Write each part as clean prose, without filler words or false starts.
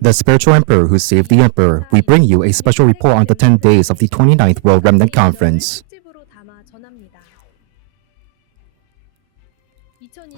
The spiritual emperor who saved the emperor, we bring you a special report on the 10 days of the 29th World Remnant Conference.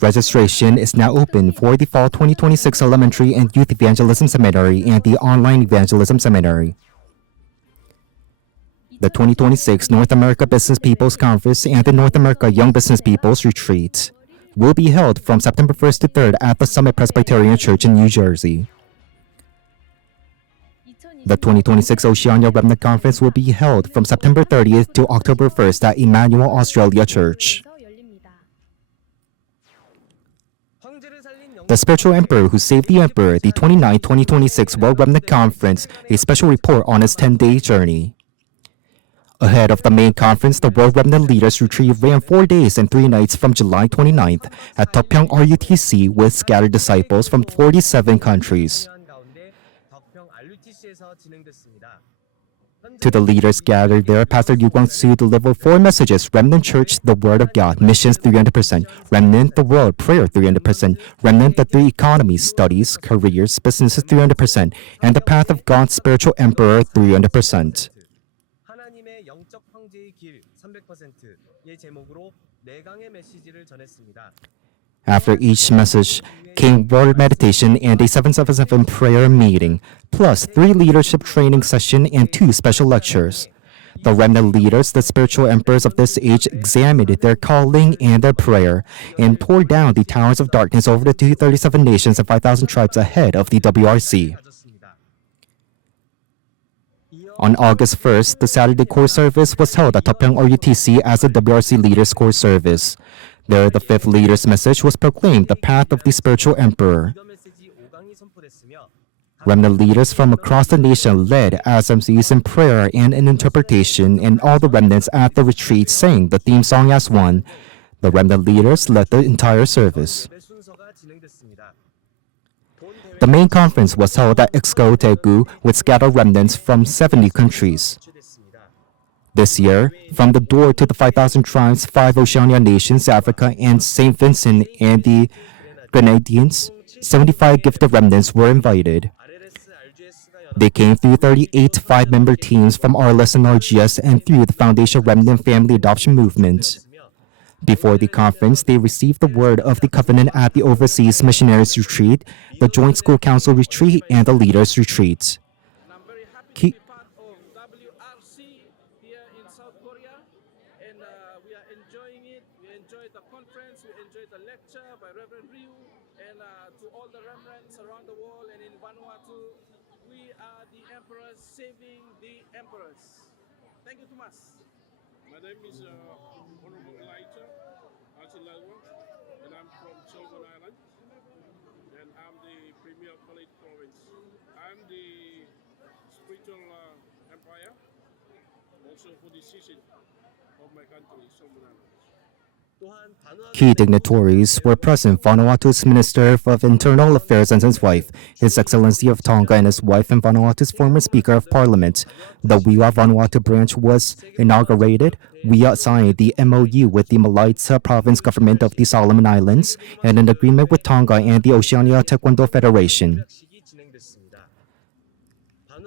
Registration is now open for the Fall 2026 Elementary and Youth Evangelism Seminary and the Online Evangelism Seminary. The 2026 North America Business Peoples Conference and the North America Young Business Peoples Retreat will be held from September 1st to 3rd at the Summit Presbyterian Church in New Jersey. The 2026 Oceania Remnant Conference will be held from September 30th to October 1st at Emmanuel Australia Church. The Spiritual Emperor Who Saved the Emperor, the 29th 2026 World Remnant Conference, a special report on its 10-day journey. Ahead of the main conference, the World Remnant Leaders Retreat ran 4 days and 3 nights from July 29th at Tokpyeong RUTC with scattered disciples from 47 countries. To the leaders gathered there, Pastor Yu Kwang-soo delivered 4 messages: Remnant Church, the Word of God, Missions 300%, Remnant the World, Prayer 300%, Remnant the 3 Economies, Studies, Careers, Businesses 300%, and the Path of God's Spiritual Emperor 300%. After each message came word meditation and a 777 prayer meeting, plus 3 leadership training sessions and 2 special lectures. The remnant leaders, the spiritual emperors of this age, examined their calling and their prayer and tore down the towers of darkness over the 237 nations and 5,000 tribes ahead of the WRC. On August 1st, the Saturday core service was held at Tokpyeong RUTC as the WRC Leaders Core Service. There, the 5th leader's message was proclaimed, the path of the spiritual emperor. Remnant leaders from across the nation led SMCs in prayer and in interpretation, and all the remnants at the retreat sang the theme song as one. The remnant leaders led the entire service. The main conference was held at Exco Daegu with scattered remnants from 70 countries. This year, from the door to the 5,000 tribes, 5 Oceania nations, Africa, and St. Vincent and the Grenadines, 75 gifted remnants were invited. They came through 38 5-member teams from RLS and RGS and through the Foundation Remnant Family Adoption Movement. Before the conference, they received the word of the covenant at the Overseas Missionaries Retreat, the Joint School Council Retreat, and the Leaders Retreat. Thank you, Thomas. My name is Honorable Elijah Archilawa, and I'm from Solomon Island, and I'm the Premier of Malay Province. I'm the spiritual empire, also for the season of my country, Solomon Island. Key dignitaries were present: Vanuatu's Minister of Internal Affairs and his wife, His Excellency of Tonga and his wife, and Vanuatu's former Speaker of Parliament. The Wia Vanuatu branch was inaugurated. Wia signed the MOU with the Malaita Province government of the Solomon Islands and an agreement with Tonga and the Oceania Taekwondo Federation.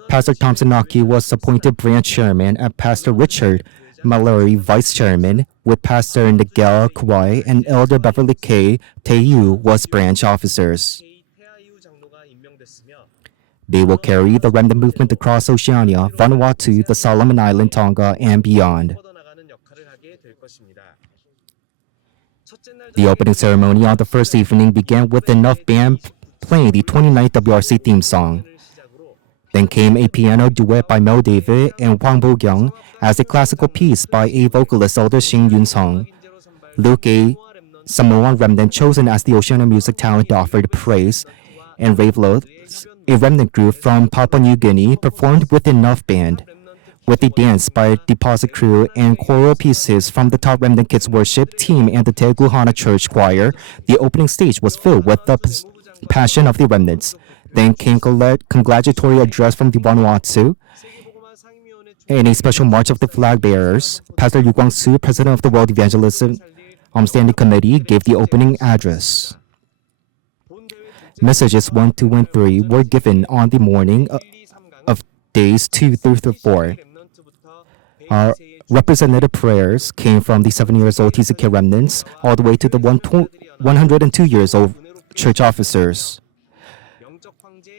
Pastor Thompson Naki was appointed branch chairman and Pastor Richard Mallory vice chairman, with Pastor Nigel Kwai and Elder Beverly K. Tayu was branch officers. They will carry the remnant movement across Oceania, Vanuatu, the Solomon Island, Tonga, and beyond. The opening ceremony on the first evening began with enough band playing the 29th WRC theme song. Then came a piano duet by Mel David and Hwang Bo-kyung as a classical piece by a vocalist, Elder Shin Yun-sung. Luke, a Samoan remnant chosen as the Oceania music talent, offered praise, and Ravelo, a remnant group from Papua New Guinea, performed with enough band. With a dance by Deposit Crew and choral pieces from the Top Remnant Kids Worship Team and the Daegu Hana Church Choir, the opening stage was filled with the passion of the remnants. Then came congratulatory address from the Vanuatu and a special march of the flag bearers. Pastor Yu Kwang-soo, president of the World Evangelism Standing Committee, gave the opening address. Messages 1, 2, and 3 were given on the morning of days 2 through 4. Our representative prayers came from the 7 years old TCK remnants all the way to the 102 years old church officers.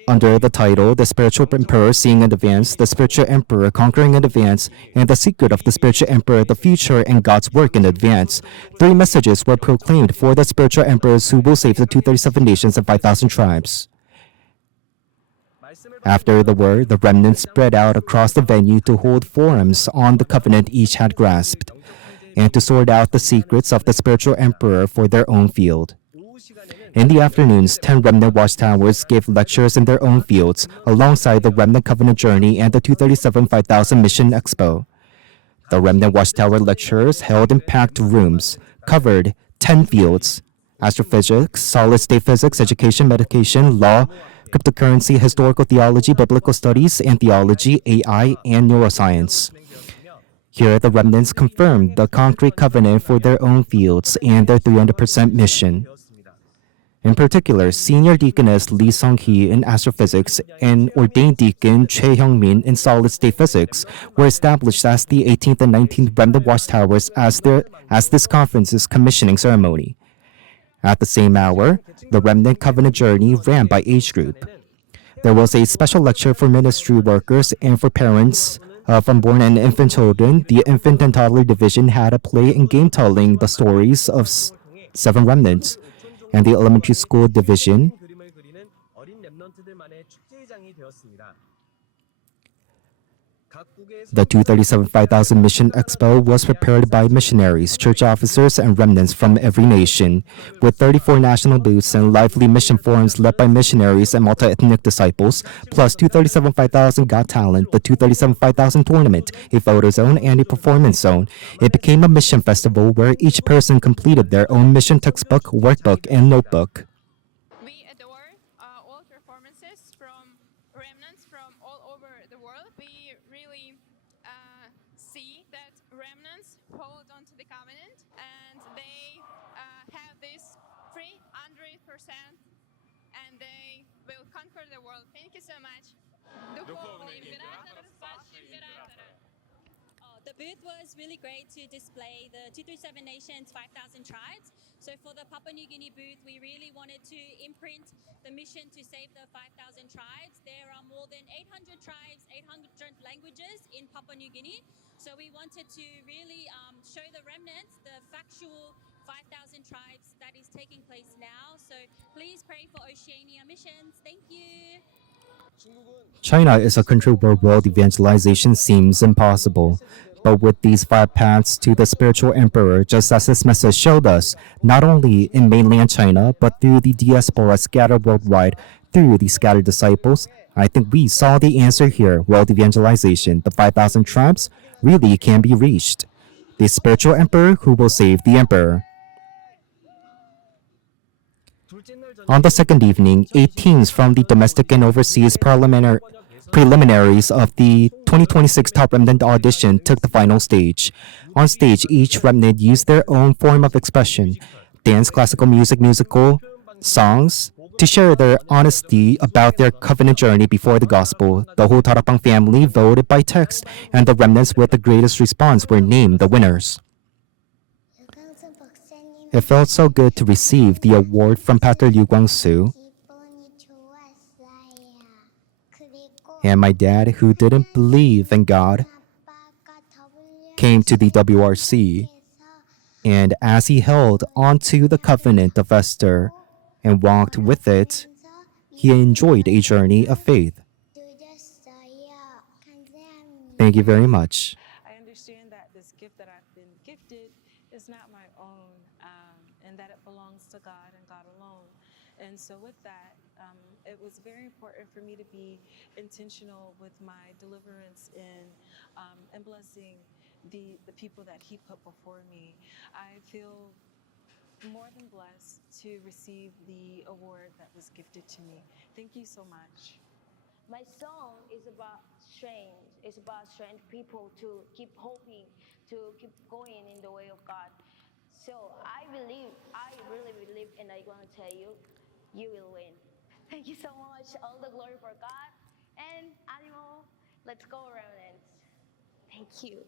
Under the title, The Spiritual Emperor Seeing in Advance, The Spiritual Emperor Conquering in Advance, and The Secret of the Spiritual Emperor, The Future and God's Work in Advance, 3 messages were proclaimed for the spiritual emperors who will save the 237 nations and 5,000 tribes. After the word, the remnants spread out across the venue to hold forums on the covenant each had grasped, and to sort out the secrets of the spiritual emperor for their own field. In the afternoons, 10 remnant watchtowers gave lectures in their own fields, alongside the Remnant Covenant Journey and the 237 5000 Mission Expo. The Remnant Watchtower lectures, held in packed rooms, covered 10 fields: astrophysics, solid-state physics, education, medication, law, cryptocurrency, historical theology, biblical studies, and theology, AI, and neuroscience. Here, the remnants confirmed the concrete covenant for their own fields and their 300% mission. In particular, Senior Deaconess Lee Sung-hee in astrophysics and ordained deacon Choi Hyung-min in solid-state physics were established as the 18th and 19th Remnant Watchtowers as this conference's commissioning ceremony. At the same hour, the Remnant Covenant Journey ran by age group. There was a special lecture for ministry workers and for parents of unborn and infant children. The infant and toddler division had a play and game telling the stories of 7 remnants, and the elementary school division the 237 5000 Mission Expo was prepared by missionaries, church officers, and remnants from every nation, with 34 national booths and lively mission forums led by missionaries and multi-ethnic disciples, plus 237 5000 Got Talent, the 237 5000 Tournament, a photo zone, and a performance zone. It became a mission festival where each person completed their own mission textbook, workbook, and notebook. We adore all performances from remnants from all over the world. We really see that remnants hold on to the covenant and they have this 300% and they will conquer the world. Thank you so much. The booth was really great to display the 237 Nations 5,000 tribes. So for the Papua New Guinea booth, we really wanted to imprint the mission to save the 5,000 tribes. There are more than 800 tribes, 800 languages in Papua New Guinea. So we wanted to really show the remnants the factual 5,000 tribes that is taking place now. So please pray for Oceania missions. Thank you. China is a country where world evangelization seems impossible. But with these 5 paths to the spiritual emperor, just as this message showed us, not only in mainland China, but through the diaspora scattered worldwide, through the scattered disciples, I think we saw the answer here. World evangelization, the 5,000 tribes, really can be reached. The spiritual emperor who will save the emperor. On the second evening, 8 teams from the domestic and overseas preliminaries of the 2026 Top Remnant audition took the final stage. On stage, each remnant used their own form of expression: dance, classical music, musical songs, to share their honesty about their covenant journey before the gospel. The whole Tarapang family voted by text, and the remnants with the greatest response were named the winners. It felt so good to receive the award from Pastor Liu Guangsu. And my dad, who didn't believe in God, came to the WRC. And as he held onto the covenant of Esther and walked with it, he enjoyed a journey of faith. Thank you very much. I understand that this gift that I've been gifted is not my own, and that it belongs to God and God alone. And so with that, it was very important for me to be intentional with my deliverance and blessing the people that He put before me. I feel more than blessed to receive the award that was gifted to me. Thank you so much. My song is about strength. It's about strength people to keep hoping, to keep going in the way of God. So I really believe, and I'm going to tell you, you will win. Thank you so much. All the glory for God. And Animal, let's go, remnants. Thank you.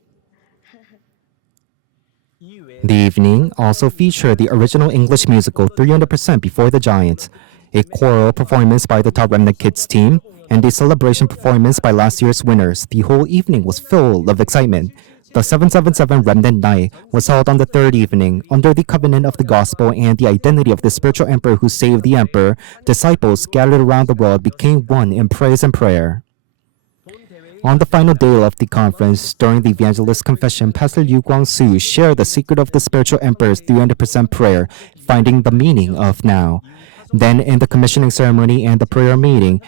The evening also featured the original English musical 300% Before the Giants, a choral performance by the Top Remnant Kids team, and a celebration performance by last year's winners. The whole evening was full of excitement. The 777 Remnant Night was held on the third evening. Under the covenant of the gospel and the identity of the spiritual emperor who saved the emperor, disciples scattered around the world became one in praise and prayer. On the final day of the conference, during the evangelist confession, Pastor Liu Guangsu shared the secret of the spiritual emperor's 300% prayer, finding the meaning of now. Then, in the commissioning ceremony and the prayer meeting,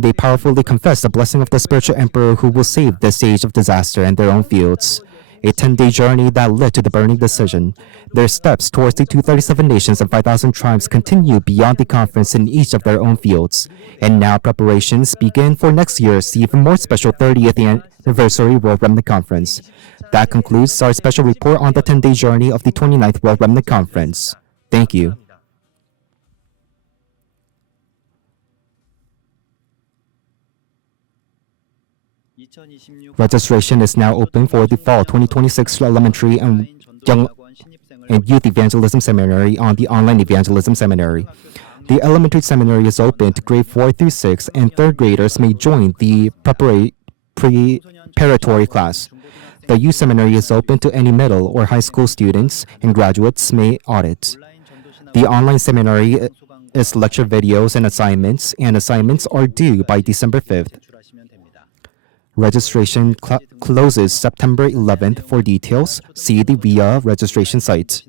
they powerfully confessed the blessing of the spiritual emperor who will save this age of disaster in their own fields. A 10-day journey that led to the burning decision. Their steps towards the 237 nations and 5,000 tribes continue beyond the conference in each of their own fields. And now preparations begin for next year's even more special 30th anniversary World Remnant Conference. That concludes our special report on the 10-day journey of the 29th World Remnant Conference. Thank you. Registration is now open for the fall 2026 elementary and young and youth evangelism seminary on the online evangelism seminary. The elementary seminary is open to grade 4 through 6, and third graders may join the preparatory class. The youth seminary is open to any middle or high school students, and graduates may audit. The online seminary is lecture videos and assignments are due by December 5th. Registration closes September 11th. For details, see the VIA registration site.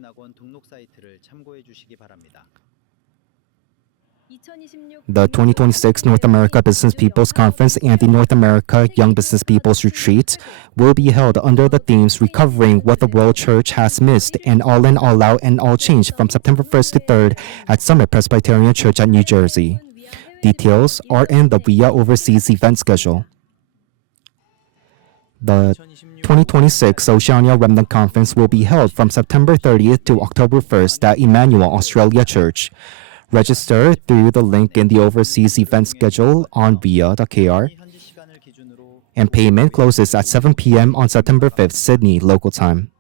The 2026 North America Business People's Conference and the North America Young Business People's Retreat will be held under the themes Recovering What the World Church Has Missed and All In, All Out, and All Change from September 1st to 3rd at Summit Presbyterian Church at New Jersey. Details are in the VIA Overseas event schedule. The 2026 Oceania Remnant Conference will be held from September 30th to October 1st at Emmanuel Australia Church. Register through the link in the overseas event schedule on via.kr. And payment closes at 7 p.m. on September 5th, Sydney local time.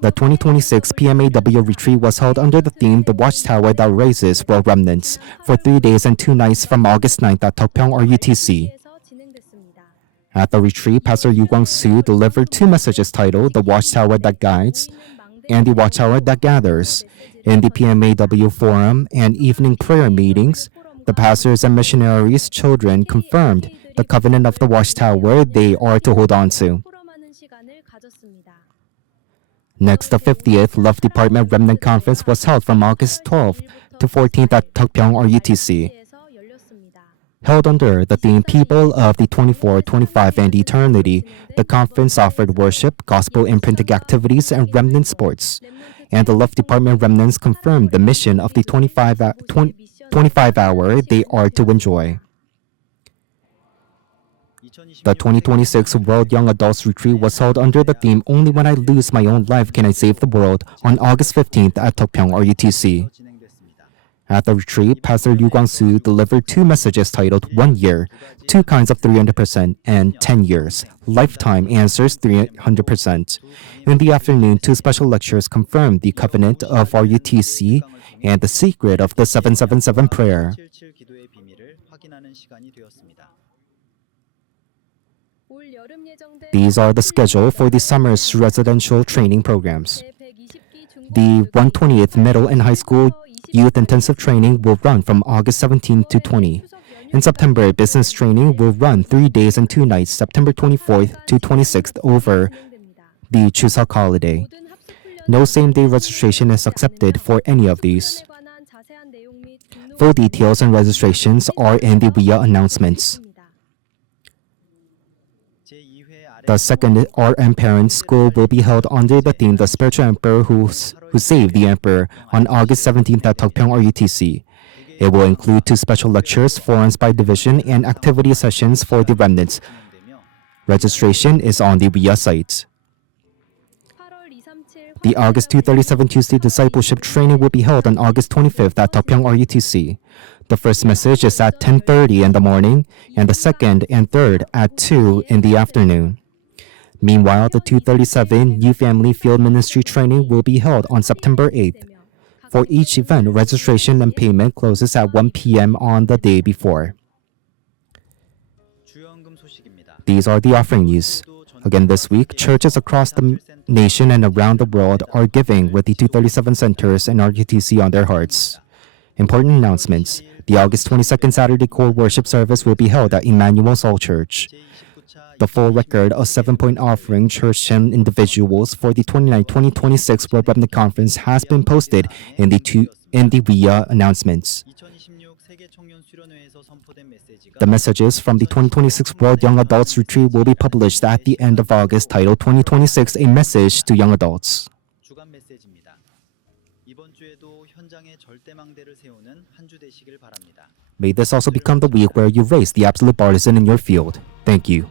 The 2026 PMAW retreat was held under the theme The Watchtower That Raises World Remnants for 3 days and 2 nights from August 9th at Tokpyeong RUTC. At the retreat, Pastor Yu Guang-soo delivered 2 messages titled The Watchtower That Guides and The Watchtower That Gathers. In the PMAW forum and evening prayer meetings, the pastors and missionaries' children confirmed the covenant of the Watchtower they are to hold on to. Next, the 50th Love Department Remnant Conference was held from August 12th to 14th at Tokpyeong RUTC. Held under the theme People of the 24, 25, and Eternity, the conference offered worship, gospel imprinting activities, and remnant sports. And the Love Department remnants confirmed the mission of the 25-hour they are to enjoy. The 2026 World Young Adults Retreat was held under the theme Only When I Lose My Own Life Can I Save the World on August 15th at Tokpyeong RUTC. At the retreat, Pastor Liu Guang-soo delivered 2 messages titled 1 Year, 2 Kinds of 300%, and 10 Years, Lifetime Answers 300%. In the afternoon, 2 special lectures confirmed the covenant of RUTC and the secret of the 777 prayer. These are the schedule for the summer's residential training programs. The 120th Middle and High School Youth Intensive Training will run from August 17 to 20. In September, business training will run 3 days and 2 nights, September 24th to 26th over the Chuseok holiday. No same-day registration is accepted for any of these. Full details and registrations are in the VIA announcements. The second RM Parents School will be held under the theme The Spiritual Emperor Who Saved the Emperor on August 17th at Tokpyeong RUTC. It will include 2 special lectures, forums by division, and activity sessions for the remnants. Registration is on the VIA site. The August 237 Tuesday discipleship training will be held on August 25th at Deopyeong RUTC. The first message is at 10:30 in the morning, and the second and third at 2 in the afternoon. Meanwhile, the 237 New Family Field Ministry training will be held on September 8th. For each event, registration and payment closes at 1 p.m. on the day before. These are the offering news. Again this week, churches across the nation and around the world are giving with the 237 centers and RUTC on their hearts. Important announcements. The August 22nd Saturday core worship service will be held at Emmanuel Seoul Church. The full record of 7-point offering church and individuals for the 2026 World Remnant Conference has been posted in the RIA announcements. The messages from the 2026 World Young Adults Retreat will be published at the end of August, titled 2026 A Message to Young Adults. May this also become the week where you raise the absolute partisan in your field. Thank you.